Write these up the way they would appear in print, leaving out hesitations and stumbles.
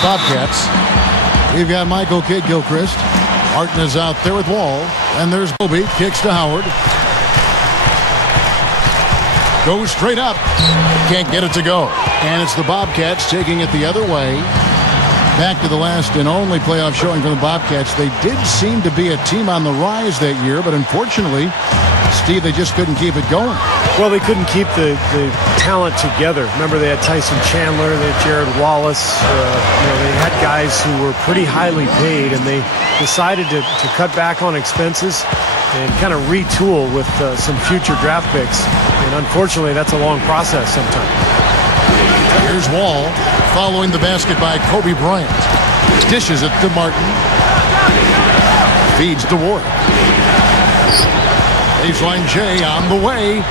Bobcats. We've got Michael Kid Gilchrist. Martin is out there with Wall. And there's Kobe. Kicks to Howard. Goes straight up. Can't get it to go. And it's the Bobcats taking it the other way. Back to the last and only playoff showing from the Bobcats. They did seem to be a team on the rise that year, but unfortunately, Steve, they just couldn't keep it going. Well, they couldn't keep the talent together. Remember, they had Tyson Chandler, they had Jared Wallace. They had guys who were pretty highly paid, and they decided to cut back on expenses and kind of retool with some future draft picks. And unfortunately, that's a long process sometimes. Here's Wall following the basket by Kobe Bryant. Dishes it to Martin. Feeds to Ward. Baseline J on the way.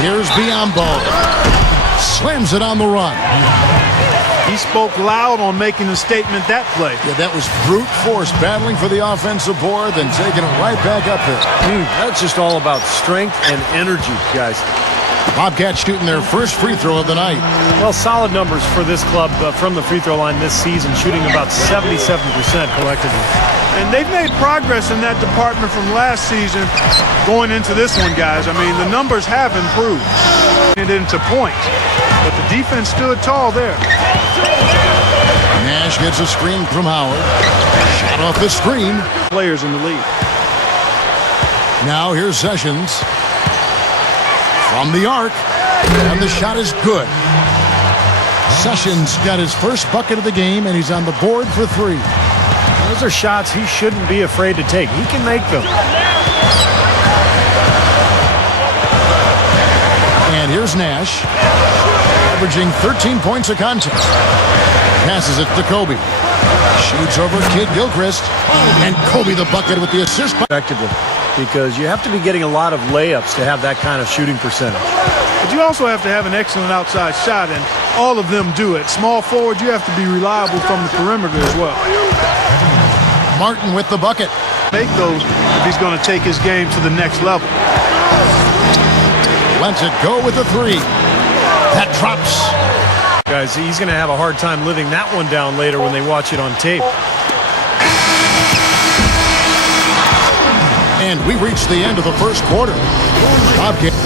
Here's Biombo. Slams it on the run. He spoke loud on making a statement that play. Yeah, that was brute force, battling for the offensive board, then taking it right back up there. That's just all about strength and energy, guys. Bobcats shooting their first free throw of the night. Well, solid numbers for this club from the free throw line this season, shooting about 77% collectively. And they've made progress in that department from last season going into this one, guys. I mean, the numbers have improved and into points, but the defense stood tall there. Nash gets a screen from Howard. Shot off the screen. Players in the league. Now here's Sessions. From the arc, and the shot is good. Sessions got his first bucket of the game, and he's on the board for three. Those are shots he shouldn't be afraid to take. He can make them. And here's Nash, averaging 13 points a contest. Passes it to Kobe. Shoots over Kid Gilchrist, and Kobe the bucket with the assist. Effectively, because you have to be getting a lot of layups to have that kind of shooting percentage. But you also have to have an excellent outside shot, and all of them do it. Small forward, you have to be reliable from the perimeter as well. Martin with the bucket. Make those if he's going to take his game to the next level. Lets it go with the three. That drops. Guys, he's going to have a hard time living that one down later when they watch it on tape. And we reach the end of the first quarter. Bobcats.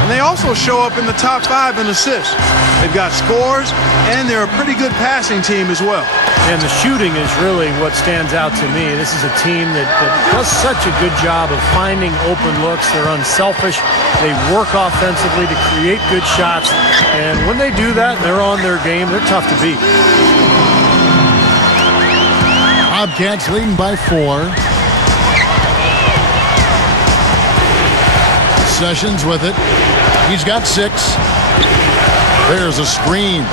And they also show up in the top 5 in assists. They've got scores, and they're a pretty good passing team as well. And the shooting is really what stands out to me. This is a team that does such a good job of finding open looks. They're unselfish. They work offensively to create good shots. And when they do that, they're on their game. They're tough to beat. Bobcats leading by 4. Sessions with it. He's got 6. There's a screen.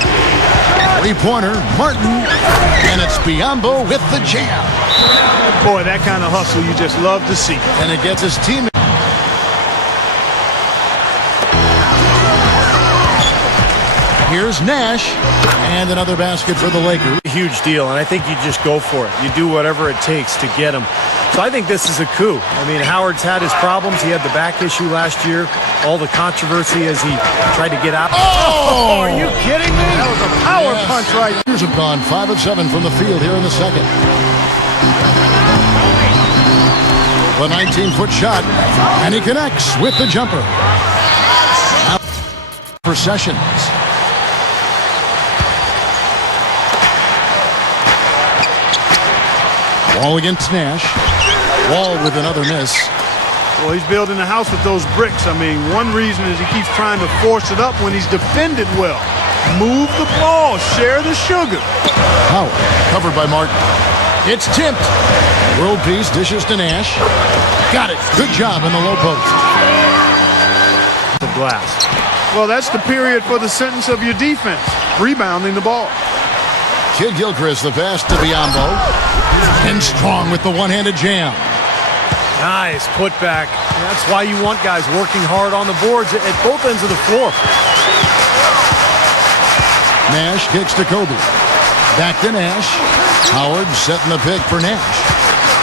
Three-pointer, Martin, and it's Biombo with the jam. Boy, that kind of hustle you just love to see. And it gets his team. Here's Nash, and another basket for the Lakers. Huge deal, and I think you just go for it. You do whatever it takes to get him. So I think this is a coup. I mean, Howard's had his problems. He had the back issue last year. All the controversy as he tried to get out. Oh! Are you kidding me? That was a power punch right. Here's have gone 5 of 7 from the field here in the second. The 19-foot shot, and he connects with the jumper. Now for Sessions. Wall against Nash. Wall with another miss. Well, he's building a house with those bricks. I mean, one reason is he keeps trying to force it up when he's defended well. Move the ball. Share the sugar. Howard, covered by Martin. It's tipped. World Peace dishes to Nash. Got it. Good job in the low post. The glass. Well, that's the period for the sentence of your defense. Rebounding the ball. Kid Gilchrist, the pass to Biombo. And Strong with the one-handed jam. Nice putback. That's why you want guys working hard on the boards at both ends of the floor. Nash kicks to Kobe. Back to Nash. Howard setting the pick for Nash.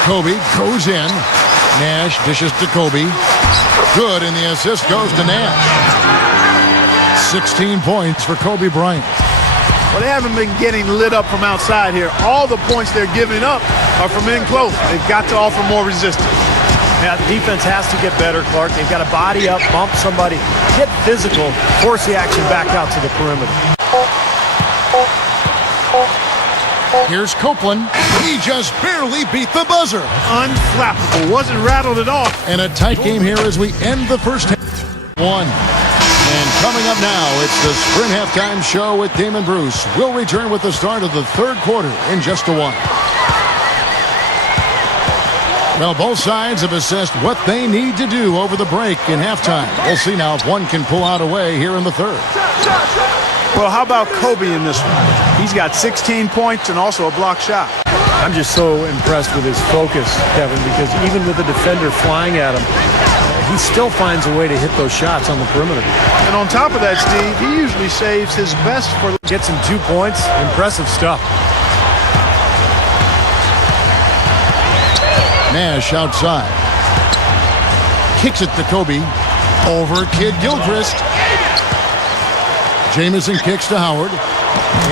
Kobe goes in. Nash dishes to Kobe. Good, and the assist goes to Nash. 16 points for Kobe Bryant. Well, they haven't been getting lit up from outside here. All the points they're giving up are from in close. They've got to offer more resistance. Yeah, the defense has to get better, Clark. They've got to body up, bump somebody, get physical, force the action back out to the perimeter. Here's Copeland. He just barely beat the buzzer. Unflappable. Wasn't rattled at all. And a tight game here as we end the first half. One. And coming up now, it's the Sprint Halftime Show with Damon Bruce. We'll return with the start of the third quarter in just a while. Well, both sides have assessed what they need to do over the break in halftime. We'll see now if one can pull out a way here in the third. Well, how about Kobe in this one? He's got 16 points and also a block shot. I'm just so impressed with his focus, Kevin, because even with the defender flying at him, he still finds a way to hit those shots on the perimeter. And on top of that, Steve, he usually saves his best for... Gets him 2 points. Impressive stuff. Nash outside. Kicks it to Kobe. Over Kid Gilchrist. Jamison kicks to Howard.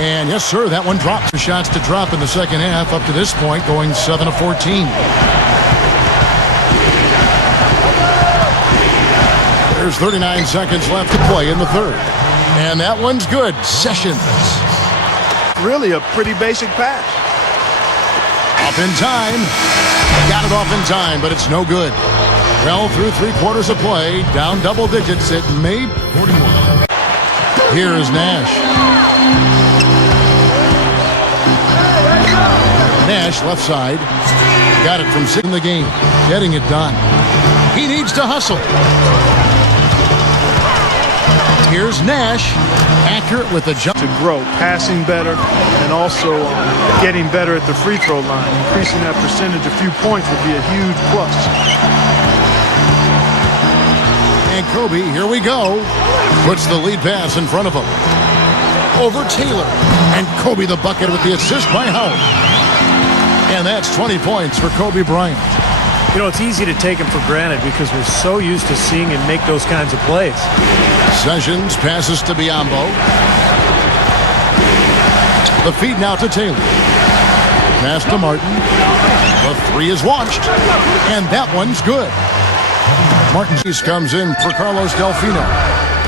And yes, sir, that one drops. The shots to drop in the second half up to this point, going 7 of 14. There's 39 seconds left to play in the third. And that one's good. Sessions. Really a pretty basic pass. Off in time. Got it off in time, but it's no good. Well, through 3 quarters of play, down double digits at May 41. Here is Nash. Nash left side. Got it from sitting the game. Getting it done. He needs to hustle. Here's Nash. Accurate with the jump. To grow, passing better, and also getting better at the free throw line. Increasing that percentage a few points would be a huge plus. And Kobe, here we go. Puts the lead pass in front of him. Over Taylor. And Kobe the bucket with the assist by Howard. And that's 20 points for Kobe Bryant. You know, it's easy to take him for granted because we're so used to seeing him make those kinds of plays. Sessions passes to Biyombo. The feed now to Taylor. Pass to Martin. The three is launched. And that one's good. Martin comes in for Carlos Delfino.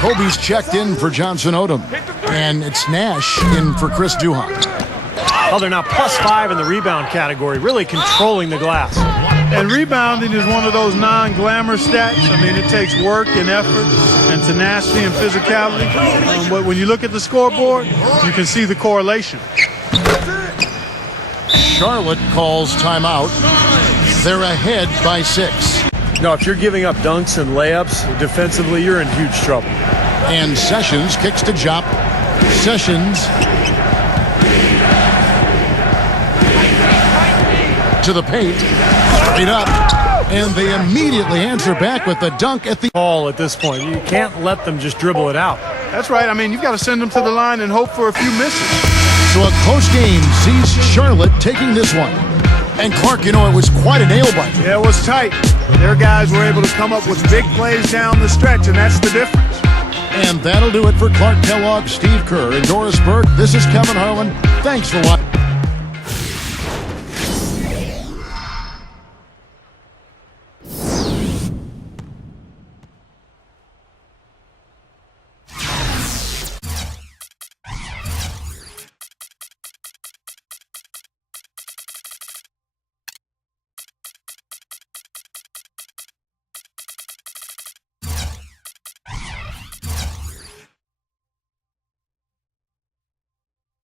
Kobe's checked in for Johnson Odom. And it's Nash in for Chris Duhon. Well, they're now +5 in the rebound category, really controlling the glass. And rebounding is one of those non-glamour stats. I mean, it takes work and effort and tenacity and physicality. But when you look at the scoreboard, you can see the correlation. Charlotte calls timeout. They're ahead by 6. No, if you're giving up dunks and layups defensively, you're in huge trouble. And Sessions kicks to Jop. Sessions to the paint. Straight up. And they immediately answer back with the dunk at the ball at this point. You can't let them just dribble it out. That's right. I mean, you've got to send them to the line and hope for a few misses. So a close game sees Charlotte taking this one. And Clark, you know, it was quite a nail-biter. Yeah, it was tight. Their guys were able to come up with big plays down the stretch, and that's the difference. And that'll do it for Clark Kellogg, Steve Kerr, and Doris Burke. This is Kevin Harlan. Thanks for watching.